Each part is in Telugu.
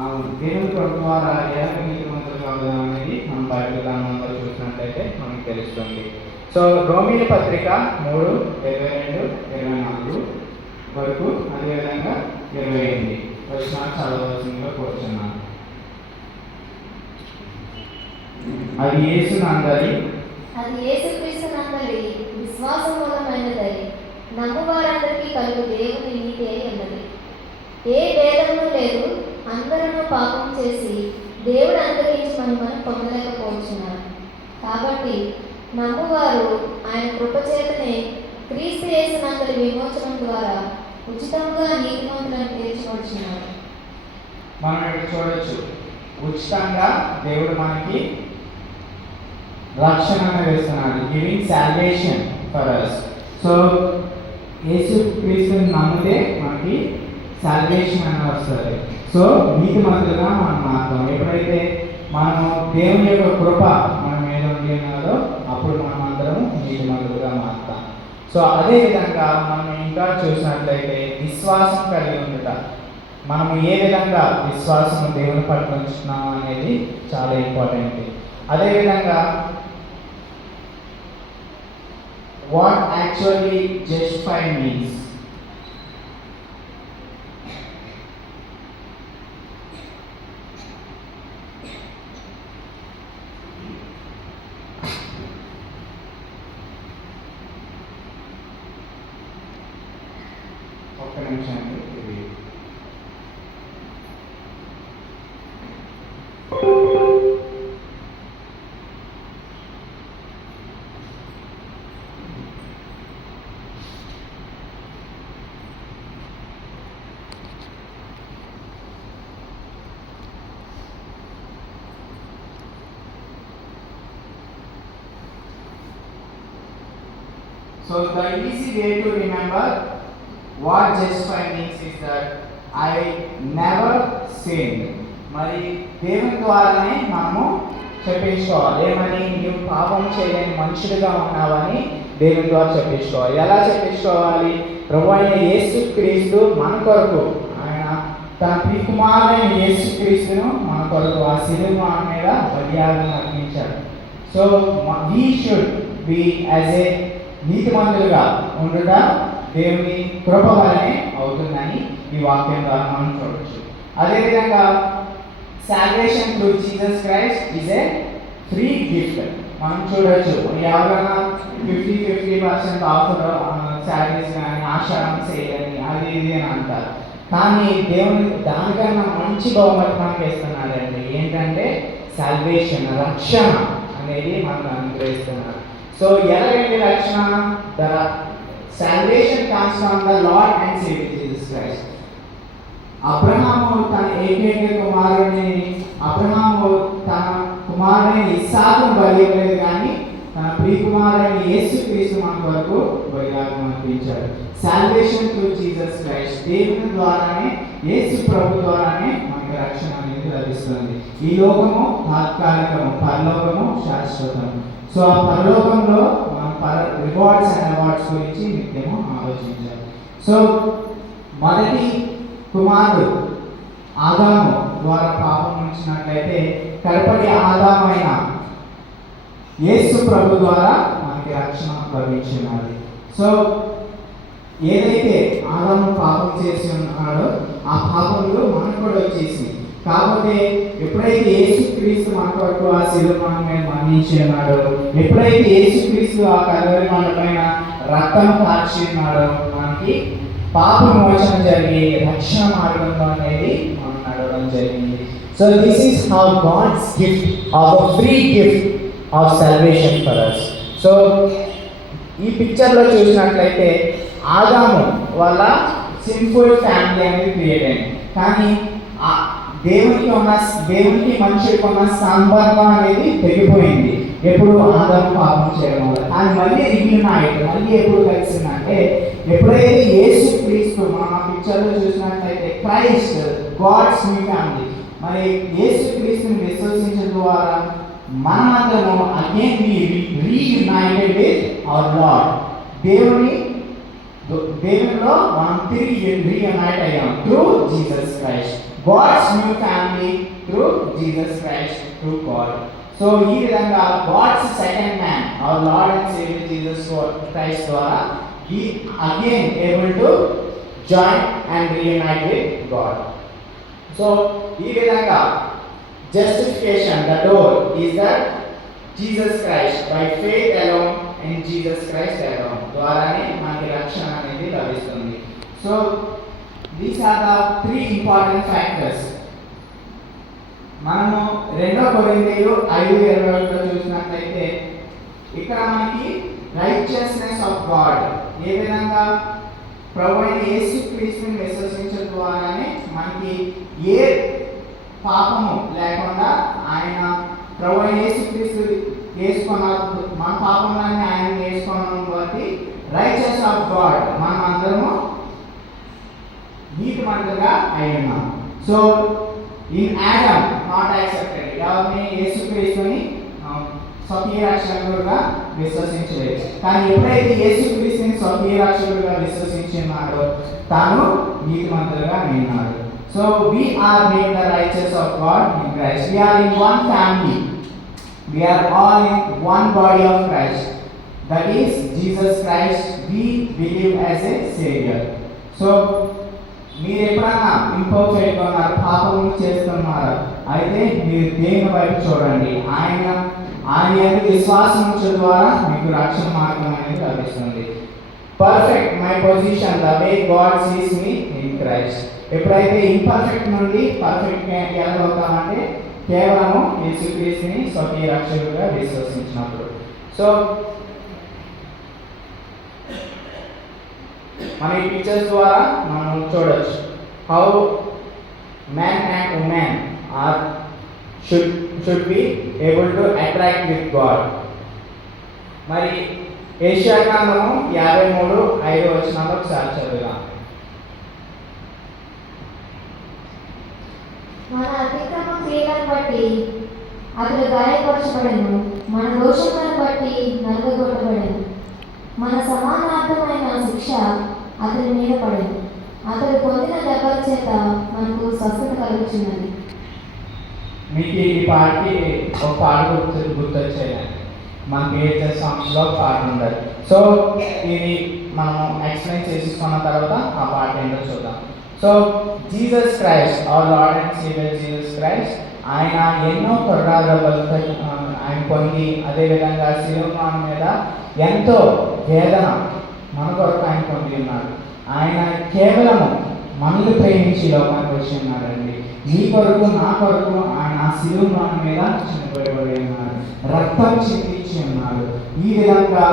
ఆ దేవుని ద్వారా ఎలా నీతిమంతులు అనేది మనం బైబిల్ గ్రంథంలో చూసినట్లయితే మనకు తెలుస్తుంది. సో రోమిల పత్రిక మూడు ఇరవై రెండు ఇరవై నాలుగు వరకు అదేవిధంగా ఇరవై ఎనిమిది. వచ్చిన చదవలసిందిగా కోరుచున్నాను. అది యేసునందరి అది యేసుక్రీస్తు నందలి విశ్వాస మూలమైనదై నమ్మువారందరికీ కలుగు దేవుని నీతి అయి ఉన్నది. ఏ భేదము లేదు అందరము పాపం చేసి దేవుడు అనుగ్రహించి మహిమను పొందలేకపోతున్నారు కాబట్టి నమ్మువారు ఆయన కృపచేతనే క్రీస్తు అందరి విమోచనం ద్వారా ఉచితంగా నీతిమంతులను తీర్చవచ్చున్నారు మనం ఇక్కడ చూడొచ్చు? ఉచితంగా దేవుడు మనకి రక్షణ వేస్తున్నాడు giving salvation for us so Yesu క్రీస్తుని నమ్మితే మనకి సాల్వేషన్ అని వస్తుంది. సో నీతి మంత్రులుగా మనం మారుతాం. ఎప్పుడైతే మనం దేవుని యొక్క కృప మన మీద ఉండి అప్పుడు మనం అందరం నీతి మంత్రులుగా మారుతాం. సో అదేవిధంగా మనం ఇంకా చూసినట్లయితే విశ్వాసం కలిగి ఉండట. మనం ఏ విధంగా విశ్వాసం దేవుని పట్ల ఉంచుతున్నాము అనేది చాలా ఇంపార్టెంట్. అదేవిధంగా వాట్ యాక్చువల్లీ జస్టిఫై మీన్స్ ఒక్క నిమిషం అండి ఇది So the easy way to remember what justify findings is that I never sinned. మరి దేవుని ద్వారానే మనము చెప్పించుకోవాలి. ఏమని? నీవు పాపం చేయలేని మనుషుడిగా ఉన్నావని దేవుని ద్వారా చెప్పించుకోవాలి. ఎలా చెప్పించుకోవాలి? ప్రభు అయిన యేసు క్రీస్తు మన కొరకు ఆయన తన ప్రియకుమారైన యేసు క్రీస్తును మన కొరకు ఆ సిలువ మీద బలియాలను అర్పించాడు. So we should be as a నీతిమంతులుగా ఉండుట దేవుని కృప వలనే అవుతుందని ఈ వాక్యం ద్వారా మనం చూడవచ్చు అదేవిధంగా salvation through Jesus Christ is a free gift మనం చూడొచ్చు. ఎవరైనా fifty fifty percent offer salaries కానీ ఆషాఢం చేయాలని అది ఇది అని అంటారు. కానీ దేవుని దానికన్నా మంచి బహుమతి మనకి ఇస్తున్నారండి ఏంటంటే సాల్వేషన్ రక్షణ అనేది మనకు అనుగ్రహిస్తున్నారు. సో ఎలాగండి రక్షణ? The salvation comes from the lord and saviour Jesus Christ Abraham తన ఏకైక కుమారుడిని అబ్రహాము తన కుమారుడైన ఇస్సాకును బలి ఇవ్వలేదు కానీ తన ప్రియ యేసు క్రీస్తు మన వరకు బలియాగం అనిపించాడు సాల్వేషన్ త్రూ జీసస్ క్రైస్ట్ దేవుని ద్వారానే యేసు ప్రభు ద్వారానే మనకి రక్షణ అనేది లభిస్తుంది. ఈ లోకము తాత్కాలికము పరలోకము శాశ్వతము. సో ఆ పరలోకంలో మనం పర రివార్డ్స్ అండ్ అవార్డ్స్ గురించి నిత్యము ఆలోచించాలి. సో మొదటి కుమారుడు ఆదాము ద్వారా పాపం ఉంచినట్లయితే కడపటి ఆదామైన యేసు ప్రభు ద్వారా మనకి రక్షణ లభించినది. సో ఏదైతే ఆదాము పాపం చేసి ఉన్నాడో ఆ పాపంలో మనకు కూడా వచ్చేసింది కాకపోతే ఎప్పుడైతే యేసుక్రీస్తు మన కొరకు ఆ శిలువ మీద మరణించి ఉన్నాడో ఎప్పుడైతే యేసుక్రీస్తు ఆ కలవరి మన పైన రక్తం కాచి ఉన్నాడో మనకి పాప విమోచన జరిగి రక్షణ మార్గంలో అనేది మనం నడవడం జరిగింది. So this is how God's gift of free gift of salvation for us so ఈ పిక్చర్లో చూసినట్లయితే ఆదాము వాళ్ళ సింపుల్ ఫ్యామిలీ అనేది క్రియేట్ అయింది. కానీ దేవునికి ఉన్న దేవునికి మనిషికి ఉన్న సంబంధం అనేది తెగిపోయింది ఎప్పుడు ఆదాము పాపం చేయడం వల్ల. కానీ మళ్ళీ రియూనైట్ మళ్ళీ ఎప్పుడు కలిసిందంటే ఎప్పుడైతే యేసు క్రీస్తు మనం ఆ పిక్చర్లో చూసినట్లయితే క్రైస్ట్ గాడ్స్ మీ ఫ్యామిలీ. మరి యేసు క్రీస్తుని విశ్వసించడం ద్వారా మనమందరము again we reunited with our lord దేవుని దేవునిలో మనం తిరిగి రీయునైట్ అయ్యాం through Jesus Christ God's new family through Jesus Christ through God so ఈ విధంగా God's second man our lord and saviour Jesus Christ ద్వారా he again able to join and reunite with God. So ఈ విధంగా justification the door is that Jesus Christ by faith alone in Jesus Christ alone ద్వారానే మనకి రక్షణ అనేది లభిస్తుంది. So these are the three important factors మనము రెండో కొరింథీయులు ఐదు ఇరవై ఒకటిలో చూసినట్లయితే ఇక్కడ మనకి రైచియస్నెస్ ఆఫ్ గాడ్ ఏ విధంగా ప్రభు అయిన యేసు క్రీస్తుని విశ్వసించడం ద్వారానే మనకి ఏ పాపము లేకుండా ఆయన ప్రభు అయిన యేసు క్రీస్తు వేసుకున్న మన పాపంలోనే ఆయన వేసుకున్నాం కాబట్టి రైచియస్ ఆఫ్ గాడ్ మనం అందరము నీతిమంతులుగా అయి ఉన్నాం so in Adam not accepted ఎవరిని యేసుక్రీస్తుని స్వకీయ రక్షకుడుగా విశ్వసించలేదు. కానీ ఎప్పుడైతే యేసుక్రీస్తుని స్వకీయ రక్షకుడుగా విశ్వసించున్నాడో తాను నీతిమంతులుగా అయినాడు. So we are made the riches of God in Christ we are in one family we are all in one body of Christ that is Jesus Christ we believe as a savior. So మీరు ఎప్పుడన్నా ఇంపర్ఫెక్ట్ ఉన్నారు పాపములు చేస్తున్నారు అయితే మీరు దేని వైపు చూడండి. ఆయన ఆయన యొక్క విశ్వాసం ద్వారా మీకు రక్షణ మార్గం అనేది లభిస్తుంది. Perfect my position the way God sees me in Christ ఎప్పుడైతే ఇంపర్ఫెక్ట్ నుండి పర్ఫెక్ట్ ఎలాగవుతామంటే కేవలము యేసుక్రీస్తుని స్వకీయ రక్షకుడుగా విశ్వసించినప్పుడు. సో మన ఈ పిక్చర్స్ ద్వారా మనం చూడవచ్చు how man and women are should should be able to attract with God మరి ఏషియా కాండము యాభై మూడు ఐదు వచనాలు ఒకసారి చదువుదాం. మన అతిక్రమ క్రియలను బట్టి అతడు గాయపరచబడను. మన దోషములను బట్టి నలుగొట్టబడను. మన సమానార్థమైన శిక్ష అతని మీద పడింది. అతడు పొందిన దెబ్బల చేత మనకు స్వస్థత కలుగుతున్నది మీకు ఈ పాటకి ఒక పాట గుర్తు గుర్తొచ్చేది మనకి ఏజెస్ సాంగ్స్లో పాట ఉండదు సో ఇది మనం ఎక్స్ప్లెయిన్ చేసుకున్న తర్వాత ఆ పాట ఏంటో చూద్దాం. So Jesus Christ our lord and saviour Jesus Christ ఆయన ఎన్నో కొర్రాదలు ఆయన పొంది అదేవిధంగా శిలువ మీద ఎంతో వేదన మన కొరకు ఆయన పొంది ఉన్నారు. ఆయన కేవలము మనల్ని ప్రేమించి లోకానికి వచ్చి ఉన్నారండి నీ కొరకు నా కొరకు ఆయన ఆ మన మీద చనిపోయబడి ఉన్నారు. రక్తం చిందించి ఉన్నారు. ఈ విధంగా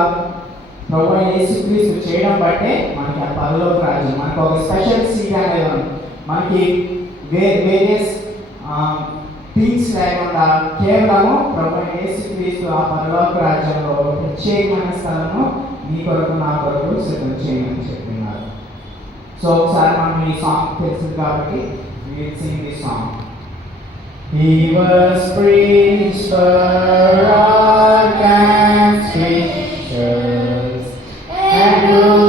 ప్రభు యేసుక్రీస్తు చేయడం బట్టే మనకి ఆ పరలోక రాజ్యం మనకు ఒక స్పెషల్ సీట్ అనేది మనకి వే వేరియస్ థింగ్స్ లేకుండా కేవలము ప్రభు యేసుక్రీస్తు ఆ పరలోక రాజ్యంలో ప్రత్యేకమైన స్థలము నీ కొరకు నా కొరకు సిద్ధం చేయమని చెప్పినారు సో ఒకసారి మనం ఈ సాంగ్ తెలుసు కాబట్టి we'll sing this song. He was preached for our transgressions and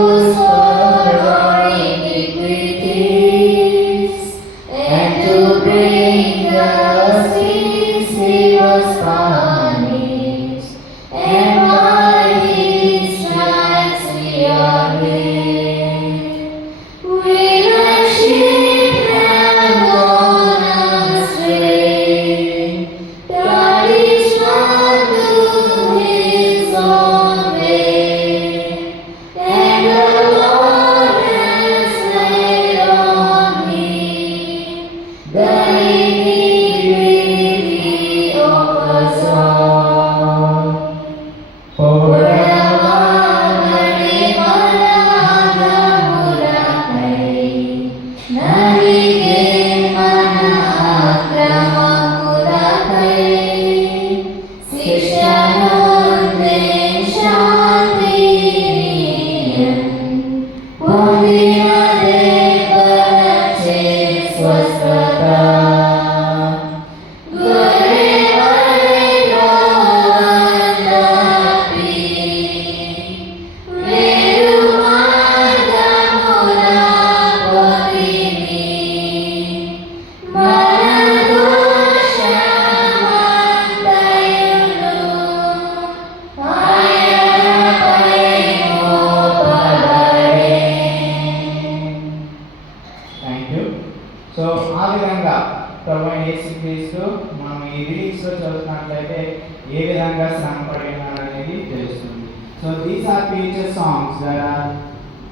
విధంగా శ్రమ పడి ఉన్నాడు అనేది తెలుస్తుంది. So these are feature songs that are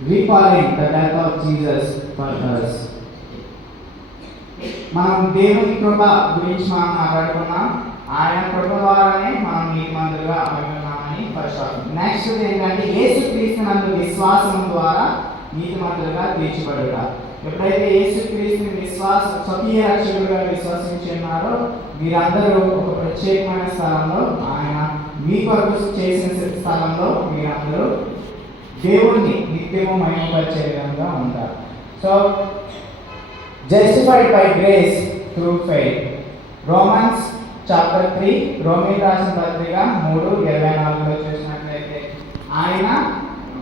recalling the death of Jesus for us. మనం దేవుని కృప గురించి మనం మాట్లాడుకున్నాం ఆయన కృప ద్వారానే మనం నీతిమంతులుగా అమరున్నామని ఫస్ట్ నెక్స్ట్ ఏంటంటే యేసు క్రీస్తునందు విశ్వాసం ద్వారా నీతిమంతులుగా తీర్చబడుట. ఎప్పుడైతే యేసు క్రీస్తుని విశ్వాస స్వకీయ రక్షకుడుగా విశ్వసించున్నారో వీరందరూ ఒక ప్రత్యేకమైన స్థలంలో ఆయన మీ కొరకు చేసిన స్థలంలో మీరందరూ దేవుణ్ణి నిత్యము మహిమపరిచే విధంగా ఉంటారు so justified by grace through faith. Romans chapter three రోమిన్ రాసిన పత్రిక మూడు ఇరవై నాలుగులో ఆయన